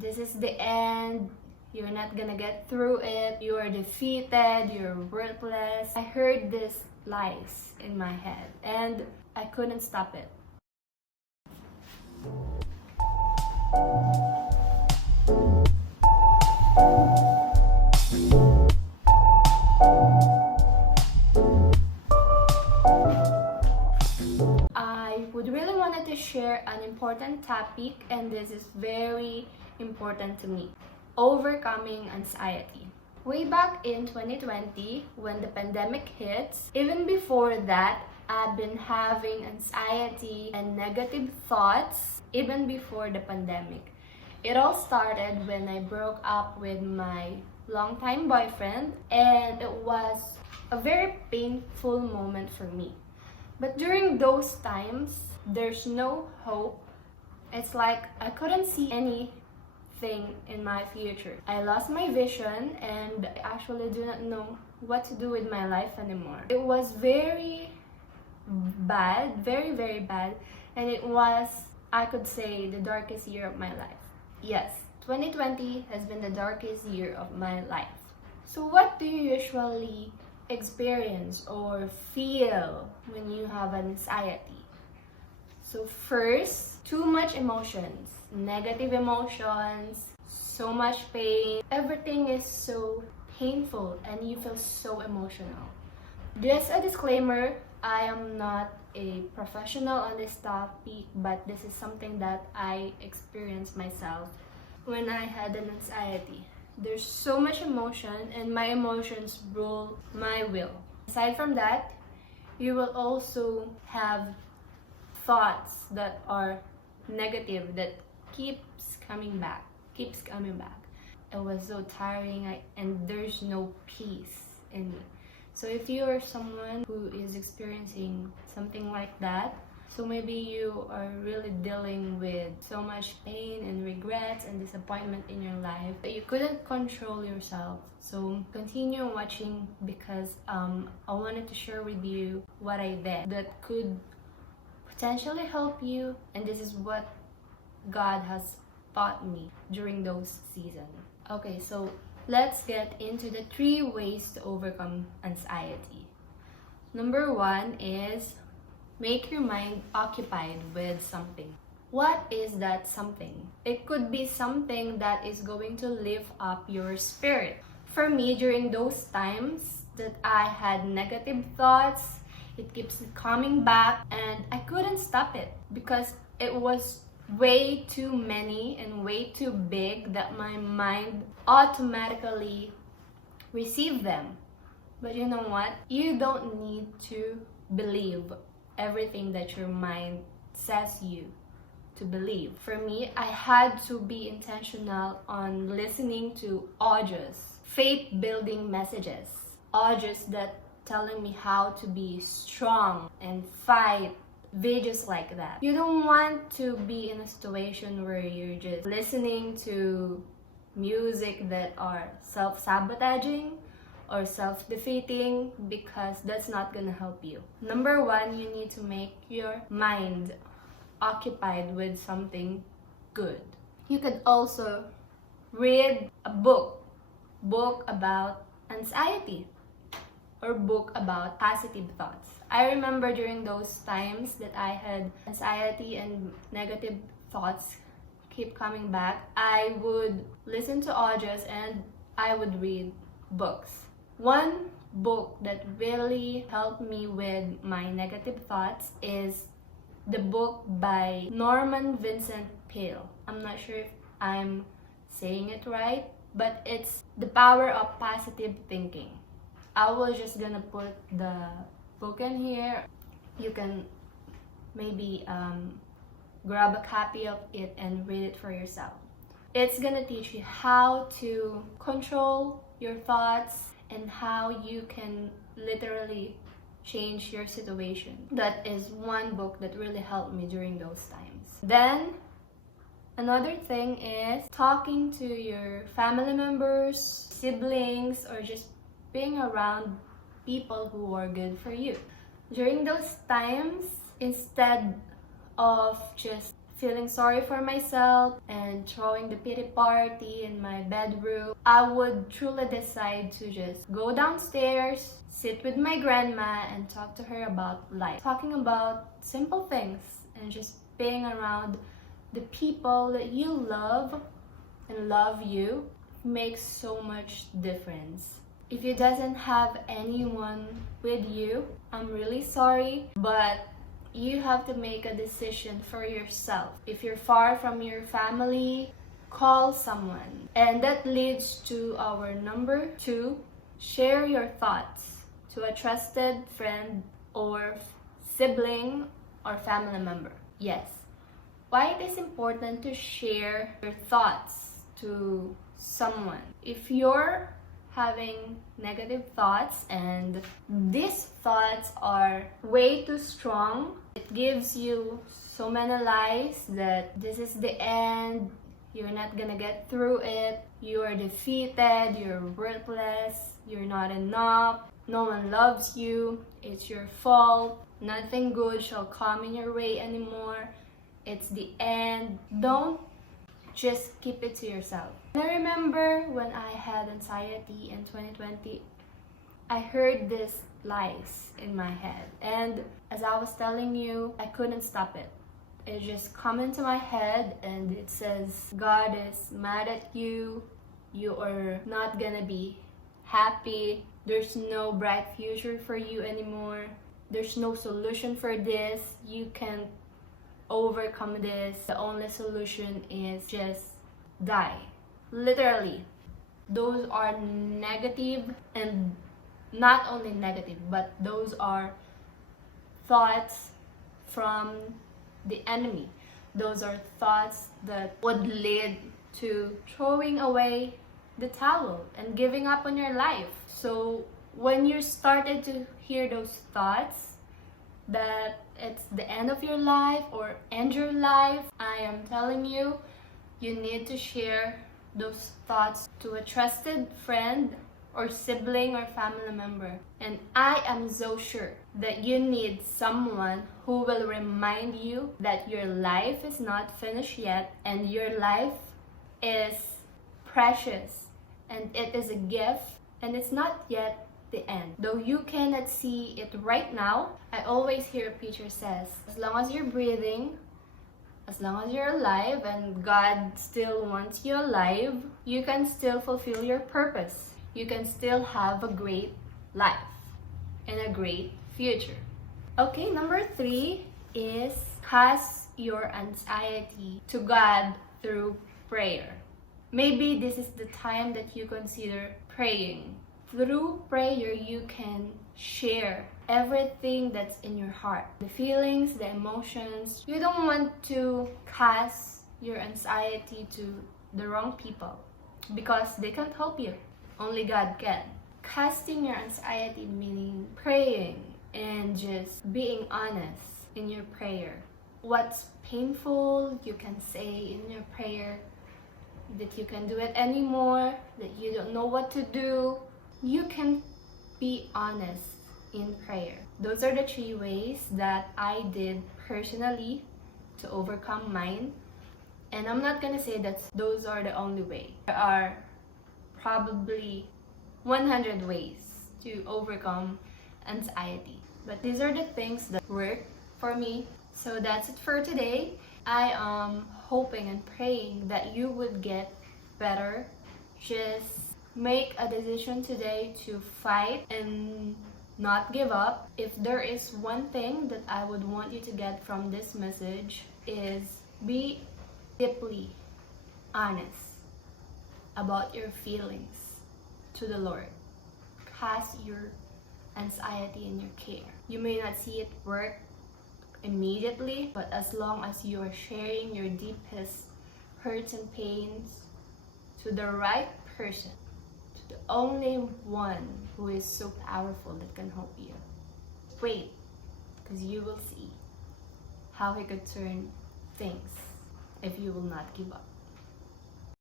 this is the end, you're not gonna get through it, you're defeated, you're worthless. I heard these lies in my head and I couldn't stop it. I would really wanted to share an important topic, and this is very important to me: overcoming anxiety. Way back in 2020, when the pandemic hits, even before that, I've been having anxiety and negative thoughts even before the pandemic. It all started when I broke up with my longtime boyfriend, and it was a very painful moment for me. But during those times, there's no hope. It's like I couldn't see anything in my future. I lost my vision and I actually do not know what to do with my life anymore. It was very bad, very, very bad. And it was, I could say, the darkest year of my life. Yes, 2020 has been the darkest year of my life. So what do you usually experience or feel when you have anxiety? So first, too much emotions, negative emotions, so much pain. Everything is so painful and you feel so emotional. Just a disclaimer, I am not a professional on this topic, but this is something that I experienced myself when I had an anxiety. There's so much emotion and my emotions rule my will. Aside from that, you will also have thoughts that are negative that keeps coming back. It was so tiring and there's no peace in me. So if you are someone who is experiencing something like that, so maybe you are really dealing with so much pain and regrets and disappointment in your life that you couldn't control yourself. So continue watching because I wanted to share with you what I did that could potentially help you, and this is what God has taught me during those seasons. Okay, so let's get into the 3 ways to overcome anxiety. Number 1 is make your mind occupied with something. What is that something? It could be something that is going to lift up your spirit. For me, during those times that I had negative thoughts, it keeps coming back and I couldn't stop it because it was way too many and way too big that my mind automatically received them. But you know what? You don't need to believe everything that your mind says you to believe. For me, I had to be intentional on listening to audios, faith-building messages, audios that telling me how to be strong and fight, videos like that. You don't want to be in a situation where you're just listening to music that are self-sabotaging or self-defeating, because that's not gonna help you. Number 1, you need to make your mind occupied with something good. You could also read a book about anxiety or book about positive thoughts. I remember during those times that I had anxiety and negative thoughts keep coming back, I would listen to audios and I would read books. One book that really helped me with my negative thoughts is the book by Norman Vincent Peale. I'm not sure if I'm saying it right, but it's The Power of Positive Thinking. I was just gonna put the book in here. You can maybe grab a copy of it and read it for yourself. It's gonna teach you how to control your thoughts and how you can literally change your situation. That is one book that really helped me during those times. Then another thing is talking to your family members, siblings, or just being around people who are good for you. During those times, instead of just feeling sorry for myself and throwing the pity party in my bedroom, I would truly decide to just go downstairs, sit with my grandma, and talk to her about life. Talking about simple things and just being around the people that you love and love you makes so much difference. If you doesn't have anyone with you, I'm really sorry, but you have to make a decision for yourself. If you're far from your family, call someone. And that leads to our number 2, share your thoughts to a trusted friend or sibling or family member. Yes, why it is important to share your thoughts to someone. If you're having negative thoughts and these thoughts are way too strong, it gives you so many lies that this is the end, you're not gonna get through it, you are defeated, you're worthless, you're not enough, no one loves you, it's your fault, nothing good shall come in your way anymore, it's the end. Don't just keep it to yourself. I remember when I had anxiety in 2020, I heard these lies in my head, and as I was telling you, I couldn't stop it. It just come into my head and it says, God is mad at you, you are not gonna be happy, there's no bright future for you anymore, there's no solution for this, you can't overcome this, the only solution is just die. Literally, those are negative, and not only negative, but those are thoughts from the enemy. Those are thoughts that would lead to throwing away the towel and giving up on your life. So when you started to hear those thoughts that it's the end of your life or end your life, I am telling you, you need to share those thoughts to a trusted friend or sibling or family member. And I am so sure that you need someone who will remind you that your life is not finished yet and your life is precious and it is a gift and it's not yet the end. Though you cannot see it right now, I always hear a preacher says, as long as you're breathing, as long as you're alive and God still wants you alive, you can still fulfill your purpose. You can still have a great life and a great future. Okay, number 3 is cast your anxiety to God through prayer. Maybe this is the time that you consider praying. Through prayer, you can share everything that's in your heart. The feelings, the emotions. You don't want to cast your anxiety to the wrong people because they can't help you. Only God can. Casting your anxiety meaning praying and just being honest in your prayer. What's painful, you can say in your prayer that you can't do it anymore, that you don't know what to do. You can be honest in prayer. Those are the 3 ways that I did personally to overcome mine. And I'm not gonna say that those are the only way. There are probably 100 ways to overcome anxiety. But these are the things that work for me. So that's it for today. I am hoping and praying that you would get better. Just make a decision today to fight and not give up. If there is one thing that I would want you to get from this message is be deeply honest about your feelings to the Lord. Cast your anxiety and your care. You may not see it work immediately, but as long as you are sharing your deepest hurts and pains to the right person, to the only one who is so powerful that can help you. Wait, because you will see how he could turn things if you will not give up.